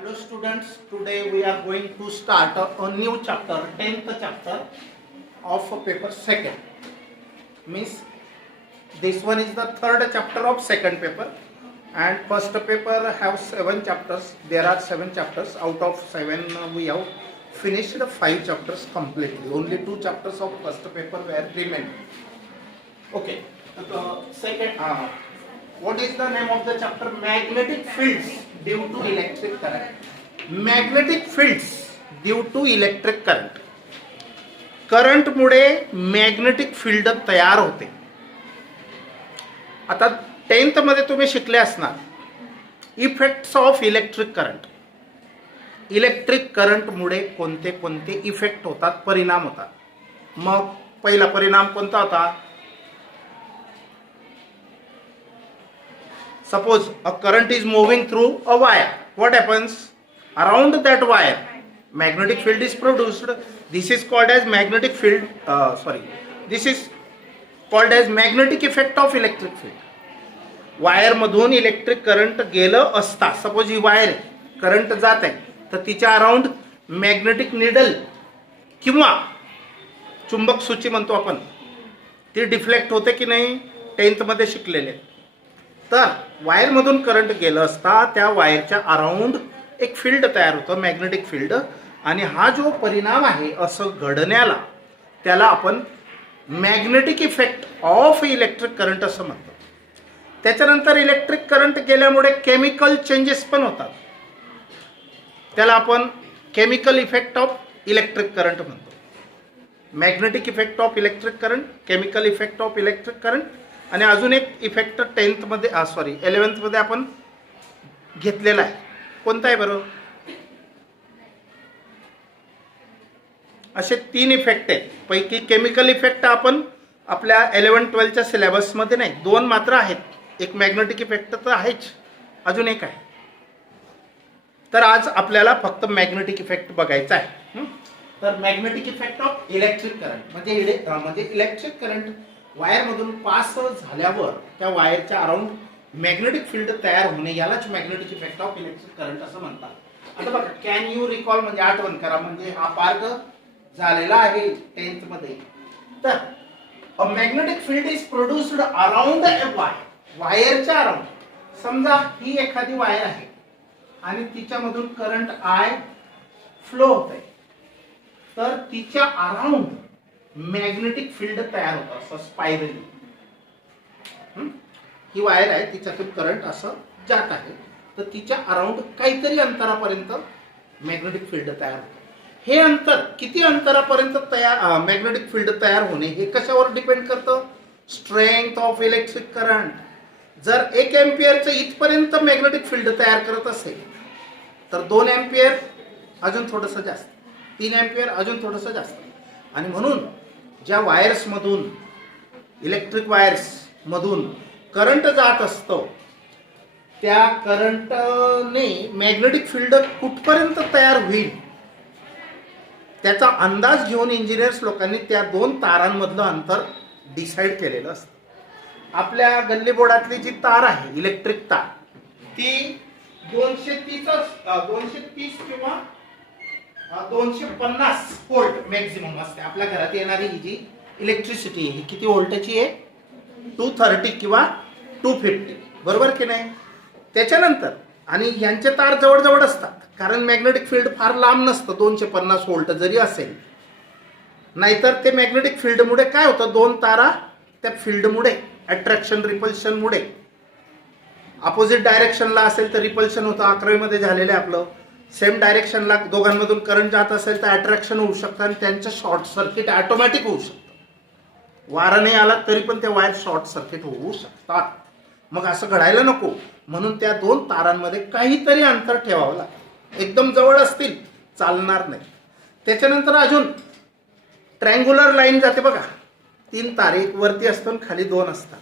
Hello students, today we are going to start a new chapter, 10th chapter of paper second. Means this one is the third chapter of second paper and first paper have 7 chapters. There are 7 chapters. Out of 7 we have finished 5 chapters completely. Only 2 chapters of first paper were remaining. Okay, second what is the name of the chapter? Magnetic fields due to electric current. Magnetic fields due to electric current. Current मुळे magnetic field तयार होते. आता 10th मध्ये तुम्ही शिकले असणार effects of electric current. Electric current मुळे कोणते कोणते इफेक्ट होतात, परिणाम होतात. मग पहिला परिणाम कोणता होता? Suppose a current is moving through a wire. What happens? Around that wire, magnetic field is produced. This is called as magnetic field. This is called as magnetic effect of electric field. Wire मधून electric current गेलं असता, suppose ही wire current जात आहे, तर तिच्या around magnetic needle किंवा चुंबक सूची म्हणतो आपण, ती डिफ्लेक्ट होते की नाही, 10th मध्ये शिकलेले. तर वायर मधून करंट गेलं असता त्या वायरच्या अराउंड एक फील्ड तयार होतं, मॅग्नेटिक फील्ड. आणि हा जो परिणाम आहे असं घडण्याला त्याला आपण magnetic effect of electric current असं म्हणतो. त्याच्यानंतर इलेक्ट्रिक करंट गेल्यामुळे केमिकल चेंजेस पण होतात, त्याला आपण chemical effect of electric current म्हणतो. Magnetic effect of electric current, chemical effect of electric current. आणि अजून एक इफेक्ट 10th मध्ये 11th मध्ये आपण घेतलेला आहे. कोणता आहे बरोबर? असे 3 इफेक्ट आहेत. पैकी केमिकल इफेक्ट आपण आपल्या 11-12च्या सिलेबस मध्ये नाही, 2 मात्र आहेत. एक मॅग्नेटिक इफेक्ट तर आहेच, अजून एक आहे. तर आज आपल्याला फक्त मॅग्नेटिक इफेक्ट बघायचा आहे. तर magnetic effect of electric current म्हणजे इलेक्ट्रिक करंट वायर मधून पास झाल्यावर त्या वायरच्या अराउंड मॅग्नेटिक फील्ड तयार होणे, यालाच magnetic effect of electric current असं म्हणतात. आता बघा, कॅन यू रिकॉल म्हणजे आठवण करा, म्हणजे हा पार्ट झालेला आहे 10th मध्ये. तर a magnetic field is produced around a wire. वायरच्या अराउंड, समजा ही एखादी वायर आहे आणि तिच्यामधून करंट आय फ्लो होत आहे, तर तिच्या अराउंड मॅग्नेटिक फील्ड तयार होतं असं स्पायरली. ही वायर आहे, तिच्यातून करंट असं जात आहे, तर तिच्या अराउंड काहीतरी अंतरापर्यंत मॅग्नेटिक फील्ड तयार होतं. हे अंतर किती अंतरापर्यंत मॅग्नेटिक फील्ड तयार होणे हे कशावर डिपेंड करतं? Strength of electric current. जर 1 एम्पियरचं इथपर्यंत मॅग्नेटिक फील्ड तयार करत असेल तर 2 एम्पियर अजून थोडंसं जास्त, 3 एम्पियर अजून थोडंसं जास्त. आणि म्हणून ज्या वायर्स मधून, इलेक्ट्रिक वायर्स मधून करंट जात असतो, त्या करंटने मॅग्नेटिक फील्ड कुठपर्यंत तयार होईल त्याचा अंदाज घेऊन इंजिनियर्स लोकांनी त्या 2 तारांमधलं अंतर डिसाईड केलेलं असतं. आपल्या गल्ली बोर्डातली जी तार आहे, इलेक्ट्रिक तार, ती 230 किंवा 250 व्होल्ट मॅक्झिमम असते. आपल्या घरात येणारी ही जी इलेक्ट्रिसिटी ही किती व्होल्टची आहे? 230 किंवा 250, बरोबर की नाही? त्याच्यानंतर आणि यांचे तार जवळजवळ असतात, कारण मॅग्नेटिक फील्ड फार लांब नसतं 250 व्होल्ट जरी असेल. नाहीतर ते मॅग्नेटिक फील्डमुळे काय होतं, 2 तारा त्या फील्डमुळे, अट्रॅक्शन रिपल्शनमुळे, अपोजिट डायरेक्शनला असेल तर रिपल्शन होतं, 11वी मध्ये झालेलं आहे आपलं. सेम डायरेक्शनला दोघांमधून करंट जात असेल तर अट्रॅक्शन होऊ शकतं आणि त्यांचं शॉर्ट सर्किट ऑटोमॅटिक होऊ शकतं. वारा नाही आला तरी पण ते वायर शॉर्ट सर्किट होऊ शकतात. मग असं घडायला नको म्हणून त्या 2 तारांमध्ये काहीतरी अंतर ठेवावं लागतं. एकदम जवळ असतील चालणार नाही. त्याच्यानंतर अजून ट्रायंग्युलर लाईन जाते बघा, 3 तारे, एक वरती असतो आणि खाली 2 असतात.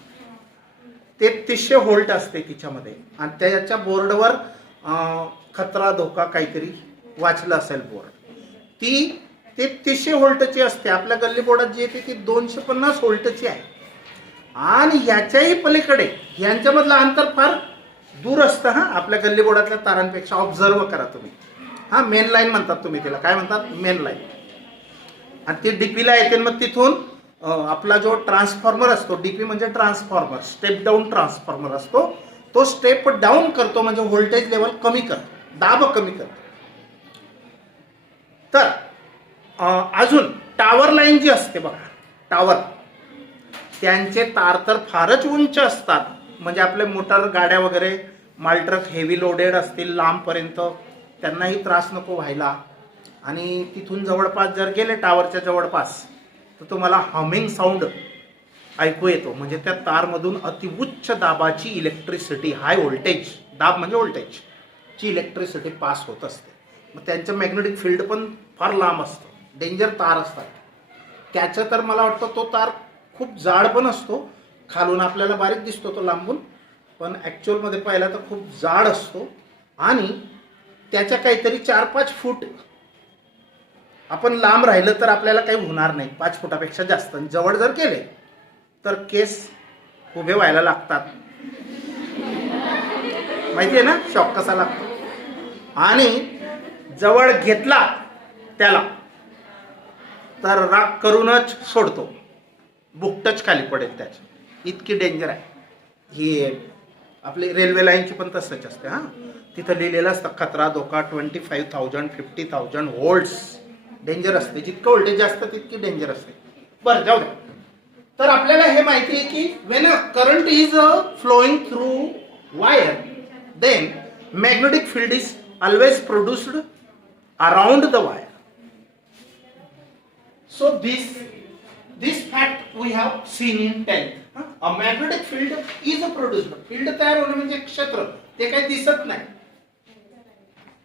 3300 व्होल्ट असते तिच्यामध्ये आणि त्याच्या बोर्डवर खतरा धोका काहीतरी वाचलं असेल बोर्ड, ती 3300 व्होल्टची असते. आपल्या गल्ली बोर्डात जी येते ती 250 व्होल्टची आहे. आणि याच्याही पलीकडे यांच्यामधलं अंतर फार दूर असतं हा आपल्या गल्लीबोळातल्या तारांपेक्षा. ऑब्झर्व करा तुम्ही. हा मेन लाईन म्हणतात तुम्ही तिला, काय म्हणतात, मेन लाईन. आणि ती डीपीला येते. मग तिथून आपला जो ट्रान्सफॉर्मर असतो, डीपी म्हणजे ट्रान्सफॉर्मर, स्टेप डाऊन ट्रान्सफॉर्मर असतो, तो स्टेप डाऊन करतो म्हणजे व्होल्टेज लेवल कमी करतो, दाब कमी करतो. तर अजून टावर लाईन जी असते बघा, टावर, त्यांचे तार तर फारच उंच असतात. म्हणजे आपले मोटार गाड्या वगैरे, मालट्रक हेवी लोडेड असतील लांबपर्यंत, त्यांनाही त्रास नको व्हायला. आणि तिथून जवळपास जर गेले टावरच्या जवळपास, तर तुम्हाला हमिंग साऊंड ऐकू येतो. म्हणजे त्या तारमधून अतिउच्च दाबाची इलेक्ट्रिसिटी, हाय व्होल्टेज, दाब म्हणजे व्होल्टेज ची इलेक्ट्रिसिटी पास होत असते. मग त्यांचं मॅग्नेटिक फील्ड पण फार लांब असतं, डेंजर तार असतात. त्याचं तर मला वाटतं तो तार खूप जाड पण असतो, खालून आपल्याला बारीक दिसतो तो लांबून, पण ॲक्च्युअलमध्ये पाहिला तर खूप जाड असतो. आणि त्याच्या काहीतरी 4-5 फूट आपण लांब राहिलं तर आपल्याला काही होणार नाही, 5 फुटापेक्षा जास्त. जवळ जर केले तर केस उभे व्हायला लागतात, माहिती आहे ना शॉक कसा लागतो. आणि जवळ घेतला त्याला तर राग करूनच सोडतो, बुकटच खाली पडेल त्याची, इतकी डेंजर आहे ही. आपली रेल्वे लाईनची पण तसंच असते. हां, तिथं लिहिलेलं असतं खतरा धोका 25,000 50,000 व्होल्ट्स. डेंजर असते, जितकं व्होल्टेज जास्त तितकी डेंजर असते. बरं, जाऊ द्या. तर आपल्याला हे माहिती आहे की when a current is flowing through wire, then magnetic field is always produced around the wire. So this fact we have seen in 10th. A magnetic field is produced. Field तयार होणे म्हणजे क्षेत्र, ते काही दिसत नाही,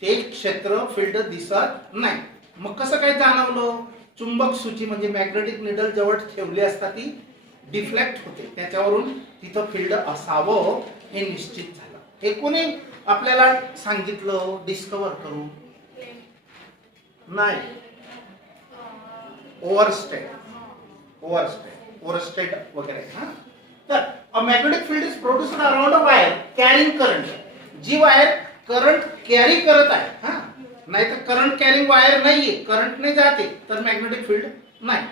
ते क्षेत्र फील्ड दिसत नाही. मग कसं काय जाणवलं? चुंबक सूची म्हणजे मॅग्नेटिक निडल जवळ ठेवली असता ती डिफ्लेक्ट होते, त्याच्यावरून तिथं फील्ड असावं हे निश्चित झालं. हे कोणी आपल्याला सांगितलं डिस्कवर करू? नाही, ओव्हरस्टेड वगैरे. तर a magnetic field is produced around a wire carrying current. जी वायर करंट कॅरी करत आहे, हा, नाही तर करंट कॅरिंग वायर नाहीये, करंटने जाते तर मॅग्नेटिक फील्ड नाही.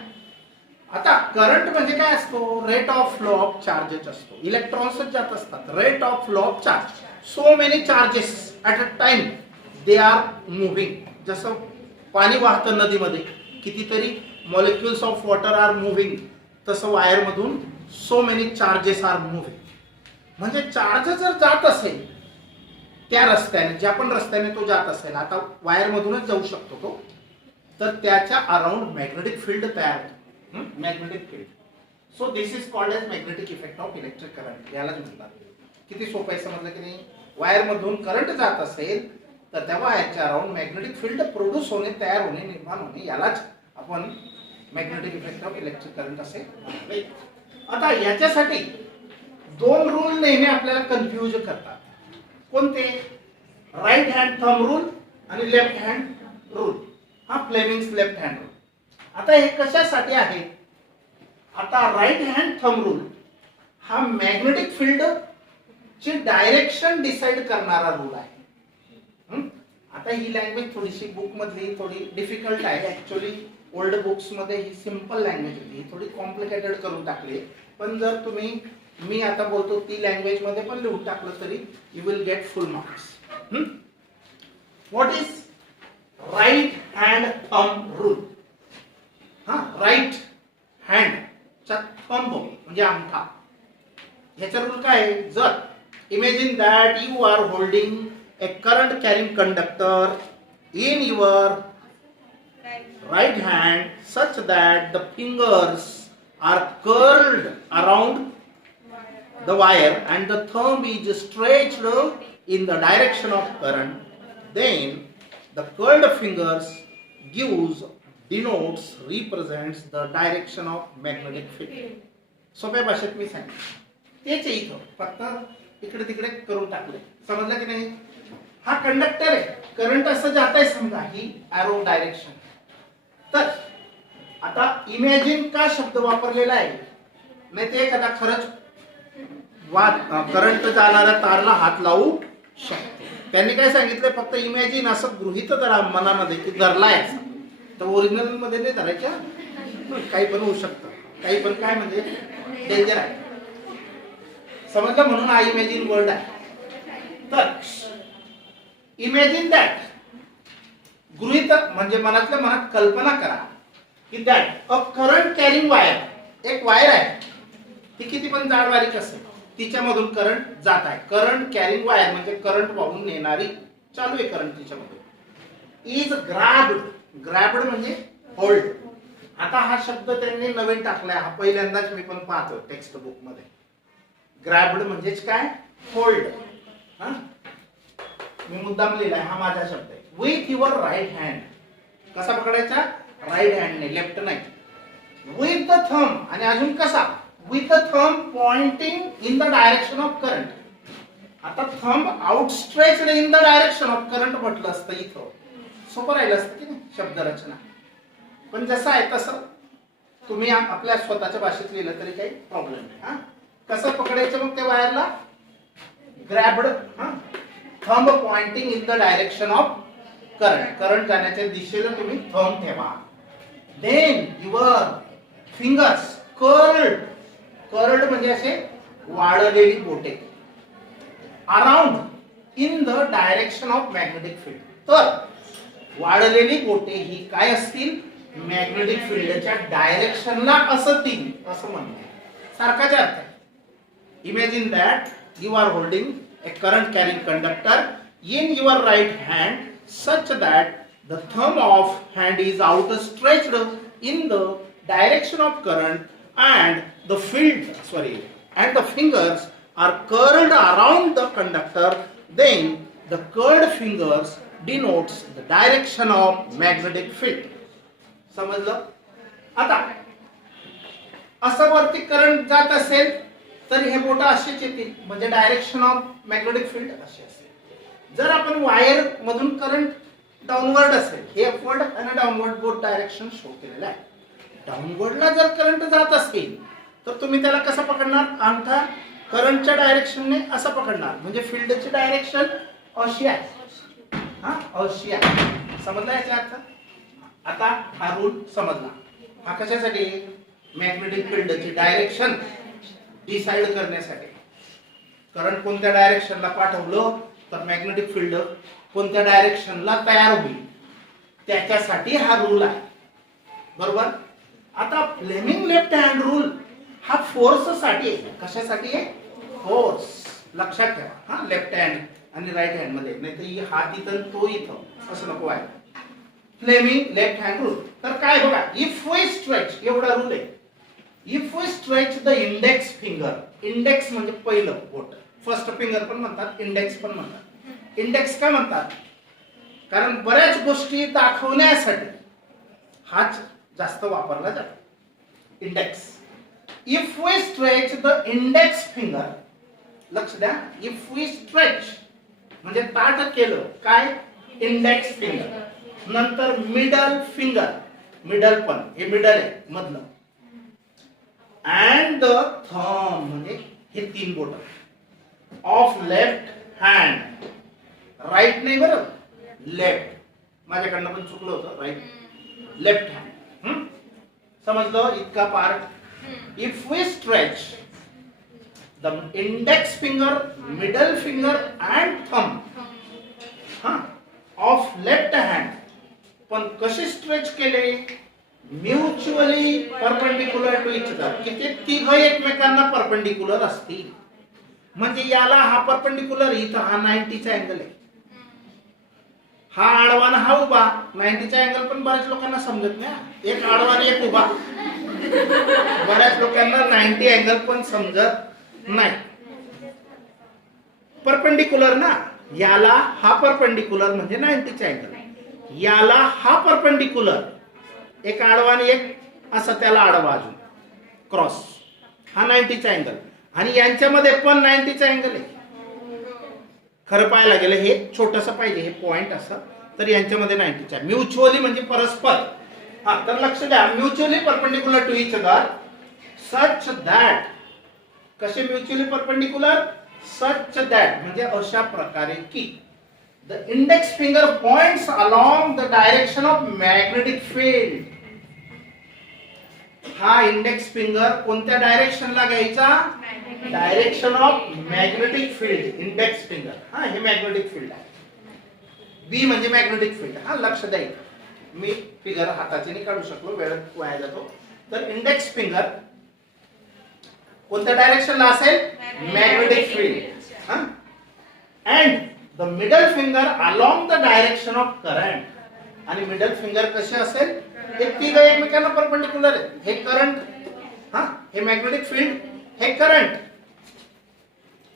आता करंट म्हणजे काय असतो? Rate of flow of charges असतो, इलेक्ट्रॉन्सच जात असतात. Rate of flow of charge, so many charges at a time they are moving. जसं पाणी वाहतं नदीमध्ये, कितीतरी molecules of water are moving, तसं वायरमधून so many charges are moving. म्हणजे चार्ज जर जात असेल त्या रस्त्याने, ज्या पण रस्त्याने तो जात असेल, आता वायरमधूनच जाऊ शकतो तो, तर त्याच्या अराउंड मॅग्नेटिक फील्ड तयार होतो, magnetic field. So this is called as magnetic effect of electric current. यालाच म्हणतात. किती सोपं आहे, समजलं की नाही? वायरमधून करंट जात असेल तर त्या वायरच्या अराउंड मॅग्नेटिक फील्ड प्रोड्यूस होणे, तयार होणे, निर्माण होणे, यालाच आपण magnetic effect of electric current असे म्हणतो. आता याच्यासाठी 2 रूल नेहमी आपल्याला कन्फ्यूज करतात. कोणते? राईट हँड थंब रूल आणि लेफ्ट हँड रूल. हा फ्लेमिंग्स लेफ्ट हँड रूल. आता हे कशासाठी आहे? आता राईट हँड थंब रूल हा मॅग्नेटिक फील्ड ची डायरेक्शन डिसाइड करणारा रूल आहे. आता ही लँग्वेज थोडीशी बुक मधली थोडी डिफिकल्ट आहे. ऍक्च्युअली ओल्ड बुक्स मध्ये ही सिंपल लँग्वेज होती, ही थोडी कॉम्प्लिकेटेड करून टाकली. पण जर तुम्ही, मी आता बोलतो ती लँग्वेज मध्ये पण लिहून टाकलं तरी you will get full marks. What is right hand thumb rule? हा, राईट हँड चा थंब म्हणजे अंगठा, ह्याचा रूल काय आहे? जर imagine that you are holding a current carrying conductor in your right hand such that the fingers are curled around the wire and the thumb is stretched in the direction of current, then the curled fingers denotes, represents the direction of magnetic field. सोप्या भाषेत मी सांगितलं तेच इथं फक्त इकडे तिकडे करून टाकले. समजलं की नाही? हा कंडक्टर आहे, करंट असं जात आहे समजा, ही एरो डायरेक्शन. तर आता इमॅजिन का शब्द वापरलेला आहे, नाही ते एखादा खरंच करंट जाणाऱ्या तारला हात लावू शकतो. त्यांनी काय सांगितलं, फक्त इमॅजिन असं गृहीत धरा मनामध्ये की धरलाय असं, तर ओरिजिनल मध्ये नाही धरायच्या, काही पण होऊ शकतं, काही पण काय म्हणजे डेंजर आहे, समजलं. म्हणून हा इमॅजिन वर्ड आहे. तर इमॅजिन दॅट, गृहीत म्हणजे मनातल्या मनात कल्पना करा की that a current carrying wire, एक वायर आहे ती किती पण जाड बारीक असेल, तिच्यामधून करंट जात आहे. करंट कॅरिंग वायर म्हणजे करंट वाहून नेणारी, चालू आहे करंट तिच्यामध्ये. इज ग्रॅब्ड, ग्रॅब्ड म्हणजे होल्ड. आता हा शब्द त्यांनी नवीन टाकलाय, हा पहिल्यांदाच मी पण पाहतो टेक्स्ट बुक मध्ये. ग्रॅब्ड म्हणजेच काय, होल्ड. हा, मी मुद्दाम लिहिलाय, हा माझा शब्द आहे. विथ युअर राईट हँड, कसा पकडायचा, राईट हँडने, लेफ्ट नाही. विथ द थंब, आणि अजून कसा, with the thumb pointing in the direction of current. आता thumb outstretched in the direction of current म्हटलं असतं इथं, सोपं राहिलं असतं की नाही शब्दरचना. पण जसं आहे तसं तुम्ही आपल्या स्वतःच्या भाषेत लिहिलं तरी काही प्रॉब्लेम नाही. हा, कसं पकडायचं मग त्या वायरला, grabbed, thumb pointing in the direction of current, current जाण्याच्या दिशेला तुम्ही थंब ठेवा. Then your fingers curled, curled म्हणजे असे वाढलेली बोटे, around in the direction of magnetic field. तर वाढलेली बोटे ही काय असतील, मॅग्नेटिक फील्डच्या डायरेक्शनला असतील, असं म्हणते. सारखाच अर्थ आहे. Imagine that you are holding a current carrying conductor in your right hand such that the thumb of hand is outstretched in the direction of current and the fingers are curled around the conductor. Then the curled fingers denotes the direction of magnetic field. समजलं. आता असं वरती current जात असेल तर हे बोट असेच येतील, म्हणजे डायरेक्शन ऑफ मॅग्नेटिक फील्ड असे असेल. जर आपण वायर मधून करंट डाऊनवर्ड असेल, हे अपवर्ड आणि डाऊनवर्ड बोथ डायरेक्शन शो केलेलं आहे. डाऊनवर्डला जर करंट जात असेल तर तुम्ही त्याला कसं पकडणार, अंगठा करंटच्या डायरेक्शनने असं पकडणार, म्हणजे फील्डची डायरेक्शन अशी आहे. हा, अशी आहे. समजला याचा अर्थ. आता हा रूल समजला. हा कशासाठी, मॅग्नेटिक फील्डची डायरेक्शन डिसाइड करण्यासाठी. करंट कोणत्या डायरेक्शनला पाठवलं तर मॅग्नेटिक फील्ड कोणत्या डायरेक्शनला तयार होईल, त्याच्यासाठी हा रूल आहे. बरोबर. आता फ्लेमिंग लेफ्ट हँड रूल हा फोर्स साठी आहे. कशासाठी आहे, फोर्स. लक्षात ठेवा. हा, लेफ्ट हँड आणि राईट हँड मध्ये, नाही तर हात इथं तो इथं असं नको आहे. Fleming left hand rule. तर काय बघा, इफ वी स्ट्रेच, एवढा रूल आहे. If we stretch the index finger, index म्हणजे पहिलं बोट, फर्स्ट फिंगर पण म्हणतात, इंडेक्स पण म्हणतात. इंडेक्स काय म्हणतात, कारण बऱ्याच गोष्टी दाखवण्यासाठी हाच जास्त वापरला जातो, index. If we stretch the index finger, लक्ष द्या, इफ वी स्ट्रेच म्हणजे ताट केलं काय, इंडेक्स फिंगर, नंतर मिडल फिंगर, मिडल पण हे मिडल आहे मधलं, अँड द थंब म्हणजे हे तीन बोट ऑफ लेफ्ट हँड, राईट नाही बरं, लेफ्ट, माझ्याकडनं पण चुकलं होतं, राईट, लेफ्ट हँड. समजलं इतका part. If we stretch the index finger, middle finger and thumb of left hand, पण कसे स्ट्रेच केले, mutually perpendicular to each other, की ते तिघ एकमेकांना परपेंडिक्युलर असतील. म्हणजे याला हा परपेंडिक्युलर, इथं हा 90चा अँगल आहे, हा आडवा आणि हा उभा. 90चा अँगल पण बऱ्याच लोकांना समजत नाही, एक आडवा आणि एक उभा. बऱ्याच लोकांना 90 अँगल पण समजत नाही. परपेंडिक्युलर ना, याला हा परपेंडिक्युलर म्हणजे 90चा अँगल, याला हा परपेंडिक्युलर, एक आडवा आणि एक असा त्याला आडवा अजून क्रॉस, हा 90चा अँगल, आणि यांच्यामध्ये पण 90चा अँगल आहे. खरं पाहायला गेलं हे छोटंसं पाहिजे, हे पॉइंट असं, तर यांच्यामध्ये 90चा. म्युच्युअली म्हणजे परस्पर. हा, तर लक्ष द्या, mutually perpendicular to each other such that, कसे म्युच्युअली परपेंडिक्युलर? सच दॅट, म्हणजे अशा प्रकारे की the index finger points along the direction of magnetic field. हा इंडेक्स फिंगर कोणत्या डायरेक्शनला घ्यायचा? Direction of magnetic field. Index finger, हा हे मॅग्नेटिक फील्ड आहे. बी म्हणजे मॅग्नेटिक फील्ड. हा लक्ष द्या, मी फिगर हाताचे नाही काढू शकलो, वेळ वाया जातो. तर इंडेक्स फिंगर कोणत्या डायरेक्शनला असेल? Magnetic field. हा, and the middle finger along the direction of current. आणि मिडल फिंगर कसे असेल? हे तिघ एकमेकांना परपेंडिक्युलर आहे. हे करंट, हा हे मॅग्नेटिक फील्ड, हे करंट,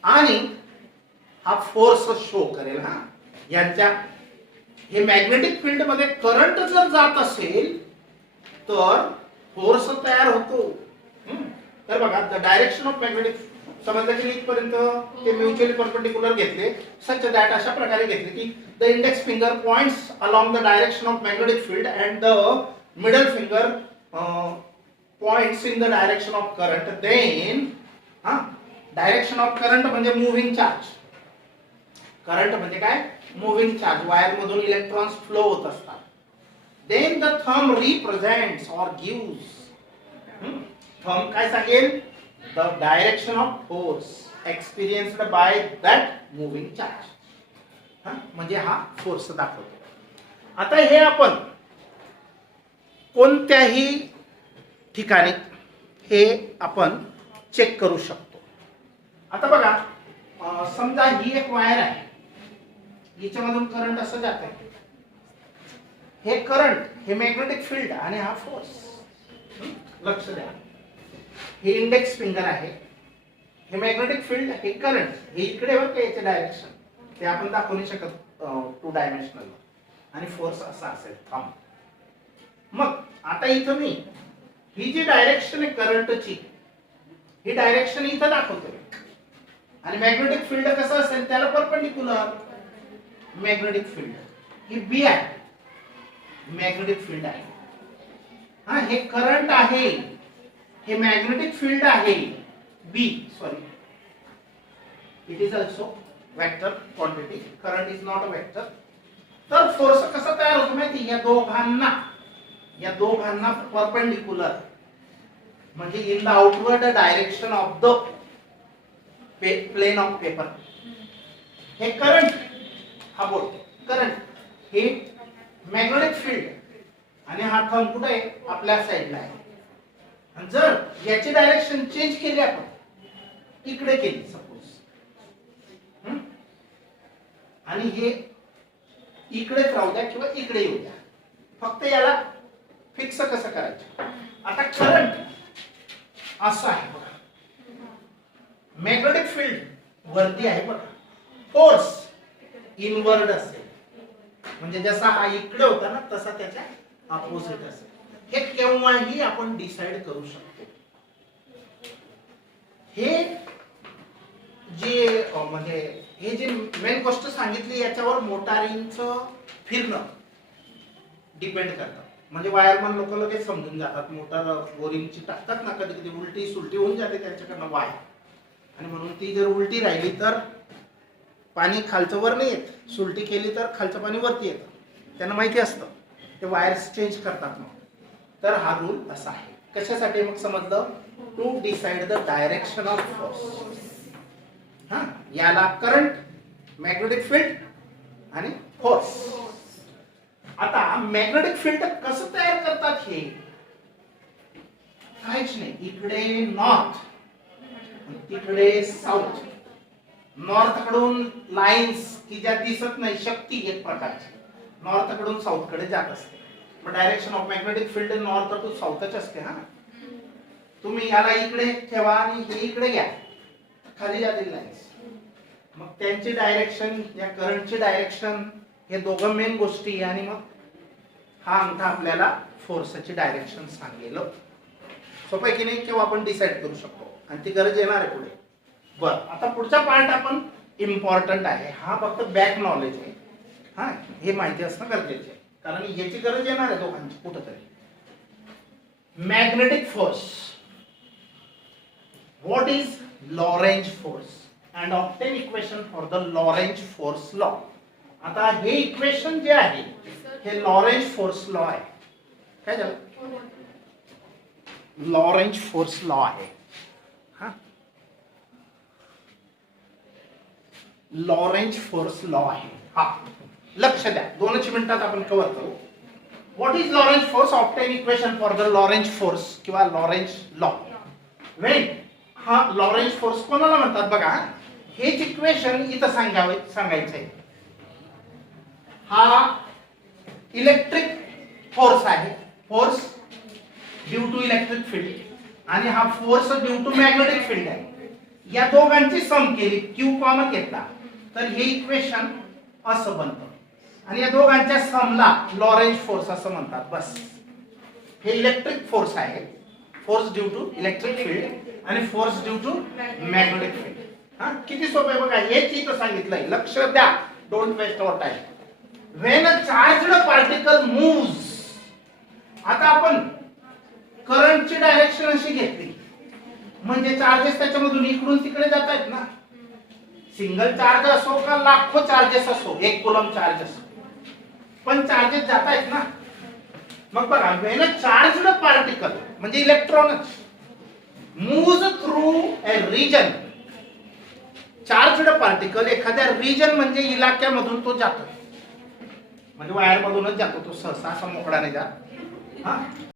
आणि हा फोर्स शो करेल. हा यांच्या हे मॅग्नेटिक फील्ड मध्ये करंट जर जात असेल तर फोर्स तयार होतो. तर बघा, द डायरेक्शन ऑफ मॅग्नेटिक, समजलं की इथपर्यंत ते म्युच्युअली परपेंडिक्युलर घेतले. सच दॅट अशा प्रकारे घेतले की the index finger points along the direction of magnetic field and the middle finger points in the direction of current. Then direction of current म्हणजे मूव्हिंग चार्ज. करंट म्हणजे काय? Moving charge. Wire मधून electrons flow होत असतात. Then the thumb represents or gives. Thumb काय सांगेल? The direction of force experienced by that moving charge. म्हणजे हा फोर्स दाखवतो. आता हे आपण कोणत्याही ठिकाणी हे आपण चेक करू शकतो. आता बघा, समजा ही एक वायर आहे, हिच्यामधून करंट असं जात आहे. हे करंट, हे मॅग्नेटिक फील्ड आणि हा फोर्स. लक्ष द्या, हे इंडेक्स फिंगर आहे, हे मॅग्नेटिक फील्ड, हे करंट, हे इकडे वर याचे डायरेक्शन ते आपण दाखवू नाही शकत 2 डायमेन्शनल. आणि फोर्स असा असेल थंब. मग आता इथं मी ही जी डायरेक्शन आहे करंटची, ही डायरेक्शन इथं दाखवतोय. आणि मॅग्नेटिक फील्ड कसं असेल? त्याला परपेंडिक्युलर. मॅग्नेटिक फील्ड ही बी आहे, मॅग्नेटिक फील्ड आहे. हा, हे करंट आहे, हे मॅग्नेटिक फील्ड आहे B. Sorry, it is also vector quantity. Current is not a vector. तर फोर्स कसा तयार होतो माहिती? या दोघांना परपेंडिक्युलर, म्हणजे in the outward direction of the plane of paper. हे करंट, हा बोल करंट, हे मॅग्नेटिक फील्ड, आणि हा थंब कुठे आहे? आपल्या साईडला आहे. आणि जर याची डायरेक्शन चेंज केली आपण, इकडे केली सपोज, आणि हे इकडेच राहू द्या किंवा इकडे येऊ द्या, फक्त याला फिक्स कसं करायचं? आता करंट असं आहे बघा, मॅग्नेटिक फील्ड वरती आहे बघा, फोर्स इनवर्ड असेल, म्हणजे जसा हा इकडे होता ना तसा त्याच्या अपोजिट असेल. हे केव्हाही आपण डिसाइड करू शकतो. हे जे म्हणजे हे जे मेन गोष्ट सांगितली याच्यावर मोटारींचं फिरणं डिपेंड करतं. म्हणजे वायरमन लोक लगेच समजून जातात, मोटार बोरिंगची टाकतात ना, कधी कधी उलटी सुलटी होऊन जाते त्यांच्याकडनं वायर, आणि म्हणून ती जर उलटी राहिली तर पाणी खालचं वर नाही येत, सुलटी केली तर खालचं पाणी वरती येतं. त्यांना माहिती असतं, ते वायर्स चेंज करतात मग. तर हा रूल असा आहे. कशासाठी मग समजलं? To decide the direction of force. हा, याला करंट, मॅग्नेटिक फील्ड आणि फोर्स. आता मॅग्नेटिक फील्ड कसं तयार करतात? हे काहीच नाही, इकडे नॉर्थ, तिकडे साऊथ. नॉर्थ कडून लाईन्स की ज्या दिसत नाही, शक्ती एक प्रकारची नॉर्थ कडून साऊथ कडे जात असते. मग direction of magnetic field north to साऊथच असते. हा, तुम्ही याला इकडे ठेवा आणि हे इकडे घ्या, खाली जातील लाईन्स. मग त्यांची डायरेक्शन, या करंटची डायरेक्शन, हे दोघं मेन गोष्टी. आणि मग हा अंगठा आपल्याला फोर्सची डायरेक्शन सांगेल. सोपं आहे की नाही? किंवा आपण डिसाइड करू शकतो, आणि ती गरज येणार आहे पुढे. बरं, आता पुढचा पार्ट आपण इम्पॉर्टंट आहे, हा फक्त बॅक नॉलेज आहे. हा, हे माहिती असणं गरजेचं आहे, कारण याची गरज येणार आहे दोघांची कुठंतरी. Magnetic force. What is Lorentz force and obtain equation for the Lorentz force law. आता हे इक्वेशन जे आहे हे लॉरेंज फोर्स लॉ आहे. काय झालं? लॉरेंज फोर्स लॉ आहे. हा, लॉरेंज फोर्स लॉ आहे. हा, लक्ष द्या, 2 मिनिटात आपण कव्हर करू. What is Lorentz force? Obtain equation for the Lorentz force किंवा लॉरेंज लॉ. वेन हा लॉरेंज फोर्स कोणाला म्हणतात बघा. हेच इक्वेशन इथं सांगायचं आहे. हा इलेक्ट्रिक फोर्स आहे, force due to electric field, आणि हा force due to magnetic field आहे. या दोघांची सम केली, क्यू कॉमन घेतला, तर हे इक्वेशन असं बनतं. आणि या दोघांच्या समला लॉरेंज फोर्स असं म्हणतात. बस, हे इलेक्ट्रिक फोर्स आहे, force due to electric field आणि force due to magnetic field. हा, किती सोपं आहे बघा. हेच इथं सांगितलंय, लक्ष द्या, don't waste our time. When a charged particle moves, आता आपण करंटची डायरेक्शन अशी घेतली म्हणजे चार्जेस त्याच्यामधून इकडून तिकडे जात आहेत ना. सिंगल चार्ज असो का लाखो चार्जेस असो, 1 कुलम चार्ज असो, पण चार्जेस जात आहेत ना. मग बघा, व्हेन अ चार्जड पार्टिकल म्हणजे इलेक्ट्रॉनच moves through a region. Charged particle एखाद्या रिजन म्हणजे इलाक्यामधून तो जातो, म्हणजे वायर मधूनच जातो तो, सहसा असा मोकळा नाही जात. हा,